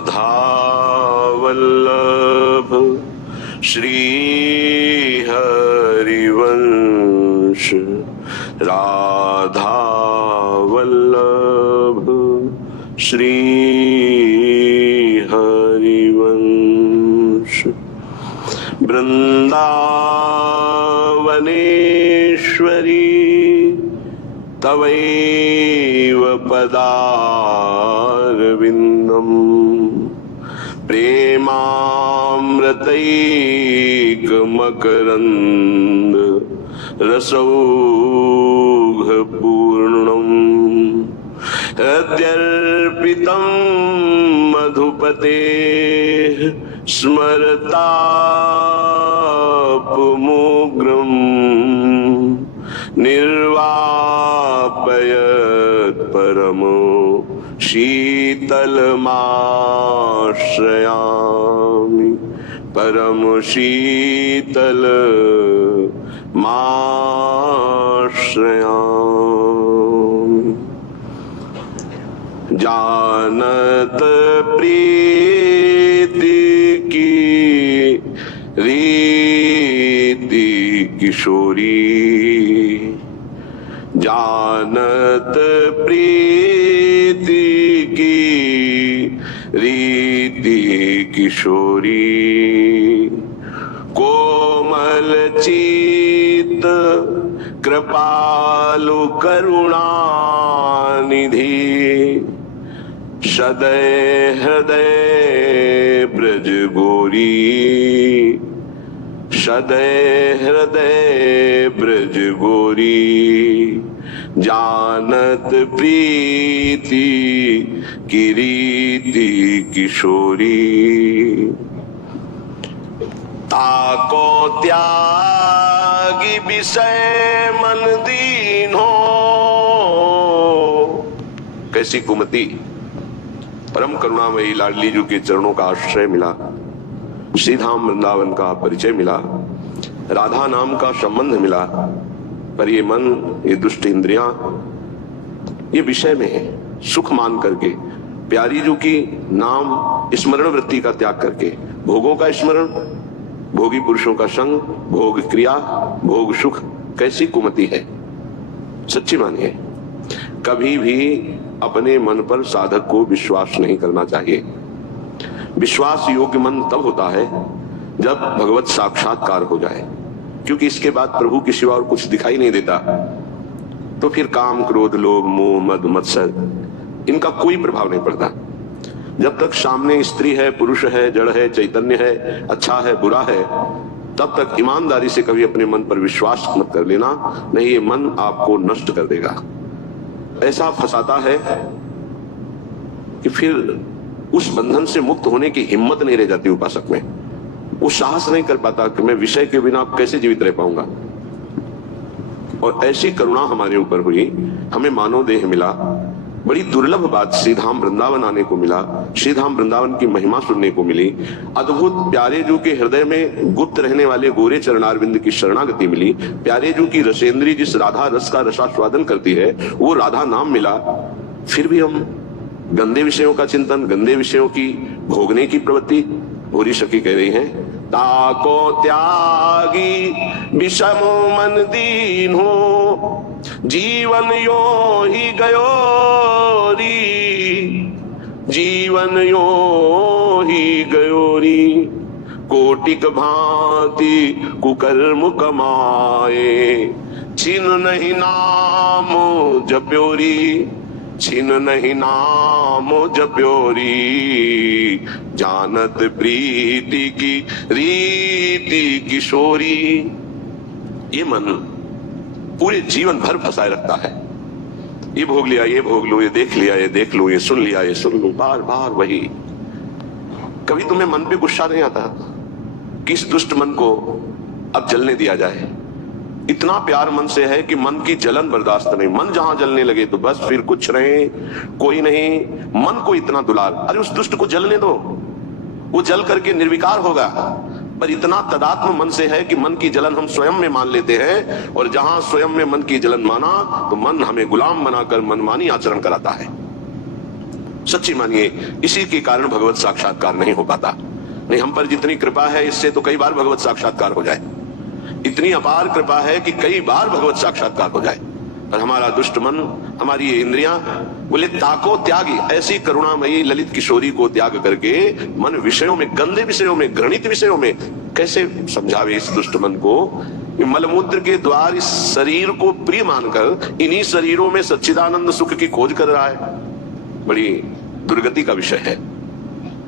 राधा वल्लभ श्री हरिवंश, राधा वल्लभ श्री हरिवंश। वृंदावनेश्वरी तवैव पदारविन्दम् प्रेमामृतैकमकरन्द रसौघपूर्णम्। हृद्यर्पितं मधुपतेः स्मरतापमुग्रम् निर्वापयत् परमो शीतलमाश्रयामि, परम शीतलमाश्रयामि। जानत प्रीति की रीति किशोरी, जानत प्रीति की रीति किशोरी। कोमल चित कृपालु करुणानिधि, सदय हृदय ब्रज गोरी, सदय हृदय ब्रज गोरी। जानत प्रीति की रीति किशोरी, ताको त्यागी विषय मन दीनो। कैसी कुमति, परम करुणामयी लाडली जी के चरणों का आश्रय मिला, श्रीधाम वृंदावन का परिचय मिला, राधा नाम का संबंध मिला, पर ये मन, ये दुष्ट इंद्रियां, ये विषय में है। सुख मान करके प्यारी जी की नाम स्मरण वृत्ति का त्याग करके भोगों का स्मरण, भोगी पुरुषों का संग, भोग क्रिया, भोग सुख, कैसी कुमति है। सच्ची मानिए, कभी भी अपने मन पर साधक को विश्वास नहीं करना चाहिए। विश्वास योग्य मन तब होता है जब भगवत साक्षात्कार हो जाए, क्योंकि इसके बाद प्रभु के सिवा और कुछ दिखाई नहीं देता। तो फिर काम, क्रोध, लोभ, मोह, मद, मत्सर, इनका कोई प्रभाव नहीं पड़ता। जब तक सामने स्त्री है, पुरुष है, जड़ है, चैतन्य है, अच्छा है, बुरा है, तब तक ईमानदारी से कभी अपने मन पर विश्वास मत कर लेना, नहीं ये मन आपको नष्ट कर देगा। ऐसा फंसाता है कि फिर उस बंधन से मुक्त होने की हिम्मत नहीं रह जाती उपासक में। वो साहस नहीं कर पाता कि मैं विषय के बिना कैसे जीवित रह पाऊंगा। और ऐसी करुणा हमारे ऊपर हुई, हमें मानव देह मिला, बड़ी दुर्लभ बात, श्रीधाम वृंदावन आने को मिला, श्रीधाम वृंदावन की महिमा सुनने को मिली, अद्भुत प्यारे जू के हृदय में गुप्त रहने वाले गोरे चरणारविंद की शरणागति मिली, प्यारे जू की रसेंद्री जिस राधा रस का रसास्वादन करती है वो राधा नाम मिला। फिर भी हम गंदे विषयों का चिंतन, गंदे विषयों की भोगने की प्रवृत्ति। भोरी सखी कह रही है, ताको त्यागी विषम मन दीन हो, जीवन यो ही गयो री, जीवन यो ही गयो री। कोटिक भांति कुकर्म कमाए, छिन नहीं नाम जप्योरी, छिन नहीं नाम जप्योरी। जानत प्रीति की रीति किशोरी। ये मन पूरे जीवन भर फंसाए रखता है। ये भोग लिया, ये भोग लो, ये देख लिया, ये देख लो, ये सुन लिया, ये सुन लो, बार बार वही। कभी तुम्हें मन पे गुस्सा नहीं आता कि इस दुष्ट मन को अब जलने दिया जाए? इतना प्यार मन से है कि मन की जलन बर्दाश्त नहीं। मन जहां जलने लगे तो बस फिर कुछ रहे, कोई नहीं। मन को इतना दुलार, अरे उस दुष्ट को जलने दो, वो जल करके निर्विकार होगा। पर इतना तदात्म मन से है कि मन की जलन हम स्वयं में मान लेते हैं, और जहां स्वयं में मन की जलन माना तो मन हमें गुलाम बनाकर मनमानी आचरण कराता है। सच्ची मानिए, इसी के कारण भगवत साक्षात्कार नहीं हो पाता। नहीं, हम पर जितनी कृपा है इससे तो कई बार भगवत साक्षात्कार हो जाए, इतनी अपार कृपा है कि कई बार भगवत साक्षात्कार हो जाए, पर हमारा दुष्ट मन, हमारी ये इंद्रियां बोले ताको त्यागी। ऐसी करुणामयी ललित किशोरी को त्याग करके मन विषयों में, गंदे विषयों में, घृणित विषयों में कैसे समझावे इस दुष्ट मन को। मलमूत्र के द्वार इस शरीर को प्रिय मानकर इन्हीं शरीरों में सच्चिदानंद सुख की खोज कर रहा है। बड़ी दुर्गति का विषय है।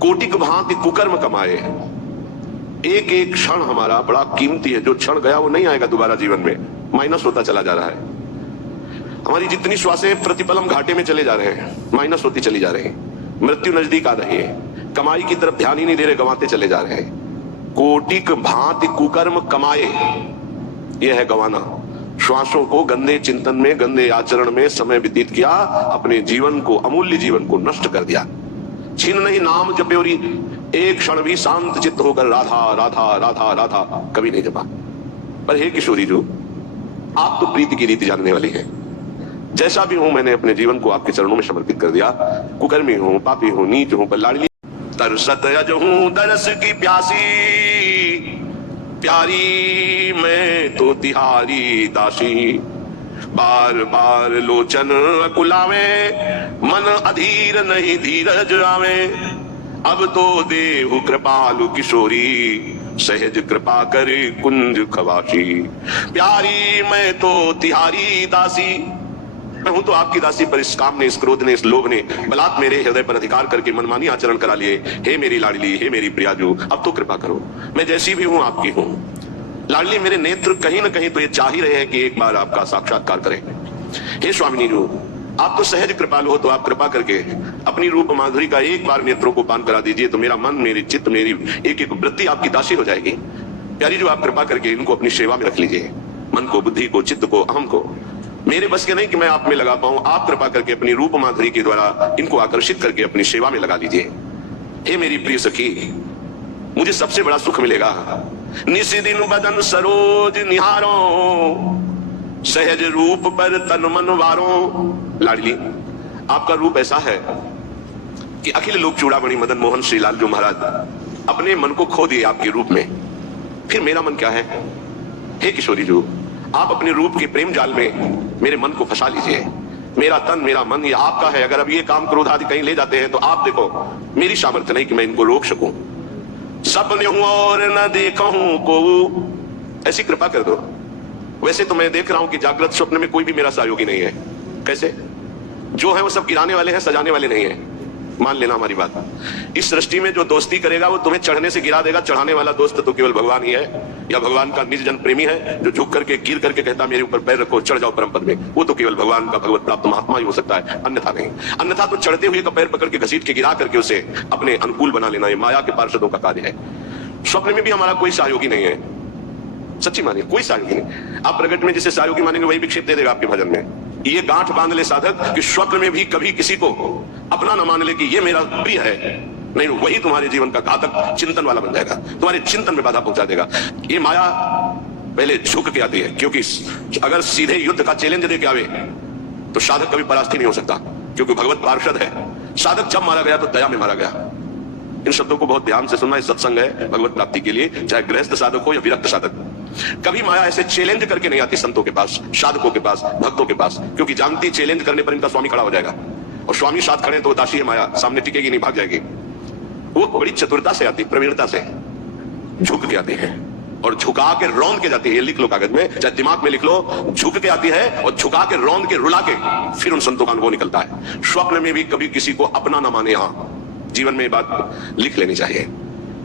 कोटिक भांति कुकर्म कमाए, एक एक क्षण हमारा बड़ा कीमती है। जो क्षण गया वो नहीं आएगा दोबारा जीवन में, माइनस होता चला जा रहा है। हमारी जितनी श्वासें प्रतिपलम घाटे में चले जा रहे हैं, माइनस होती चली जा रही है। मृत्यु नजदीक आ रही है, कमाई की तरफ ध्यान ही नहीं दे रहे, गंवाते चले जा रहे हैं। कोटिक भांति कुकर्म कमाए, यह है गंवाना। श्वासों को गंदे चिंतन में, गंदे आचरण में समय व्यतीत किया, अपने जीवन को, अमूल्य जीवन को नष्ट कर दिया। छिन नहीं नाम जप्योरी, एक क्षण भी शांत चित्त होकर राधा राधा राधा राधा कभी नहीं जपा। पर हे किशोरी जो, आप तो प्रीति की रीति जानने वाली हैं। जैसा भी हूं, मैंने अपने जीवन को आपके चरणों में समर्पित कर दिया। कुकर्मी हूं, पापी हूं, नीच हूं, पर लाडली तरसत अज हूं दरस की प्यासी, प्यारी मैं तो तिहारी दासी। बार बार लोचन अकुलावे, मन अधीर नहीं धीरज आवे। अब तो देहु कृपालु किशोरी, सहज कृपा करे कुंज खवासी। प्यारी मैं तो तिहारी दासी, मैं हूं तो आपकी दासी, पर इस काम ने, इस क्रोध ने, इस लोभ ने बलात् मेरे हृदय पर अधिकार करके मनमानी आचरण करा लिए। हे मेरी लाडली, हे मेरी प्रियाजू, अब तो कृपा करो। मैं जैसी भी हूं आपकी हूं। लाडली, मेरे नेत्र कहीं ना कहीं तो ये चाह ही रहे हैं कि एक बार आपका साक्षात्कार करें। हे स्वामिनी जी, आप तो सहज कृपालु हो, तो आप कृपा करके अपनी रूप माधुरी का एक बार नेत्रों को पान करा दीजिए, तो मेरा मन, मेरी चित्त, मेरी एक एक वृत्ति आपकी दासी हो जाएगी। प्यारी जो, आप कृपा करके इनको अपनी सेवा में रख लीजिए। मन को, बुद्धि को, चित्त को, अहम को। मेरे बस के नहीं कि मैं आप में लगा पाऊं, आप कृपा करके अपनी रूप माधुरी के द्वारा इनको आकर्षित करके अपनी सेवा में लगा लीजिए। हे मेरी प्रिय सखी, मुझे सबसे बड़ा सुख मिलेगा। निसी दिन बदन सरोज निहारो, सहज रूप पर तन मन वारो। लाडली, आपका रूप ऐसा है कि अखिल लोक चूड़ामणि मदन मोहन श्री लालजू महाराज अपने मन को खो दिए आपके रूप में। फिर मेरा मन क्या है? हे किशोरी जो, आप अपने रूप के प्रेम जाल में मेरे मन को फंसा लीजिए। मेरा तन, मेरा मन ये आपका है। अगर अब ये काम क्रोध आदि कहीं ले जाते हैं तो आप देखो, मेरी सामर्थ्य नहीं कि मैं इनको रोक सकूं। सपने हूं और न देखा हूं को, ऐसी कृपा कर दो। वैसे तो मैं देख रहा हूं कि जागृत स्वप्न में कोई भी मेरा सहयोगी नहीं है। कैसे? जो है वो सब गिराने वाले हैं, सजाने वाले नहीं है। मान लेना हमारी बात। इस सृष्टि में जो दोस्ती करेगा वो तुम्हें चढ़ने से गिरा देगा। चढ़ाने वाला दोस्त तो केवल भगवान ही है, या भगवान का निज जन प्रेमी है जो झुक करके, गिर करके कहता मेरे ऊपर पैर रखो, चढ़ जाओ परम पद में। वो तो केवल भगवान का भगवत प्राप्त महात्मा ही हो सकता है, अन्यथा नहीं। अन्यथा तो चढ़ते हुए का पैर पकड़ के, घसीट के, गिरा करके उसे अपने अनुकूल बना लेना, ये माया के पार्षदों का कार्य है। स्वप्न में भी हमारा कोई सहयोगी नहीं है। सच्ची मानिए, कोई सहयोगी नहीं। आप प्रगट में जिसे सहयोगी मानेंगे वही विक्षेप दे देगा आपके भजन में। ये गांठ बांध ले साधक कि स्वप्न में भी कभी किसी को अपना न मान ले कि ये मेरा प्रिय है। नहीं, वही तुम्हारे जीवन का घातक चिंतन वाला बन जाएगा, तुम्हारे चिंतन में बाधा पहुंचा देगा। ये माया पहले झुक के आती है, क्योंकि अगर सीधे युद्ध का चैलेंज देके आवे तो साधक कभी परास्ती नहीं हो सकता, क्योंकि भगवत पार्षद है। साधक जब मारा गया तो दया में मारा गया। इन शब्दों को बहुत ध्यान से सुनना। सत्संग है भगवत प्राप्ति के लिए, चाहे गृहस्थ साधक हो या विरक्त साधक। कभी माया ऐसे चैलेंज करके नहीं आती संतों के पास, साधकों के पास, भक्तों के पास, क्योंकि जानती चैलेंज करने पर इनका स्वामी खड़ा हो जाएगा। और स्वामी साथ खड़े तो वो दासी है, माया सामने टिकेगी नहीं, भाग जाएगी। वो बड़ी चतुरता से आती, प्रवीणता से झुक के आती है और झुका के रौंद के जाती है। लिख लो कागज में, चाहे दिमाग में लिख लो। झुक के आती है और झुका के, रौंद के, रुला के फिर उन संतों का अनुभव निकलता है। स्वप्न में भी कभी किसी को अपना ना माने। हाँ, जीवन में ये बात लिख लेनी चाहिए।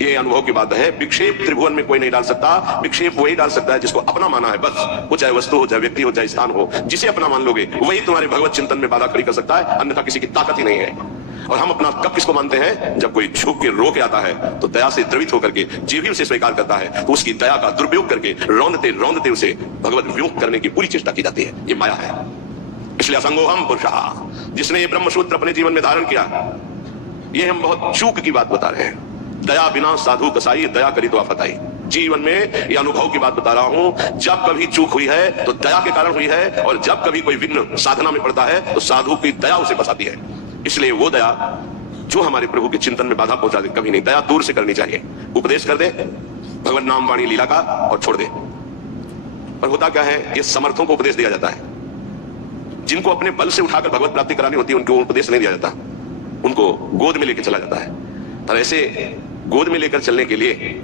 ये अनुभव की बात है। विक्षेप त्रिभुवन में कोई नहीं डाल सकता। विक्षेप वही डाल सकता है जिसको अपना माना है, बस। वो चाहे वस्तु हो, चाहे व्यक्ति हो, चाहे स्थान हो, जिसे अपना मान लोगे वही तुम्हारे भगवत चिंतन में बाधा खड़ी कर सकता है, अन्यथा किसी की ताकत ही नहीं है। और हम अपना कब किसको मानते हैं? जब कोई झुक के रो के आता है तो दया से द्रवित होकर के जो भी उसे स्वीकार करता है तो उसकी दया का दुरुपयोग करके रौंदते रौंदते उसे भगवत विमुख करने की पूरी चेष्टा की जाती है। ये माया है। इसलिए असंगोहम पुरुषः, जिसने ये ब्रह्मसूत्र अपने जीवन में धारण किया, ये हम बहुत चूक की बात बता रहे हैं। दया बिना साधु कसाई, दया करी तो आफत आई। जीवन में ये अनुभव की बात बता रहा हूं। जब कभी चूक हुई है तो दया के कारण हुई है, और जब कभी कोई विघ्न साधना में पड़ता है तो साधु की दया उसे बसाती है। इसलिए वो दया जो हमारे प्रभु के चिंतन में बाधा पहुंचा दे, कभी नहीं। दया दूर से करनी चाहिए। उपदेश कर दे भगवत नाम वाणी लीला का और छोड़ दे। पर होता क्या है, ये समर्थों को उपदेश दिया जाता है। जिनको अपने बल से उठाकर भगवत प्राप्ति करानी होती है, उनको उपदेश नहीं दिया जाता, उनको गोद में लेकर चला जाता है। और ऐसे गोद में लेकर चलने के लिए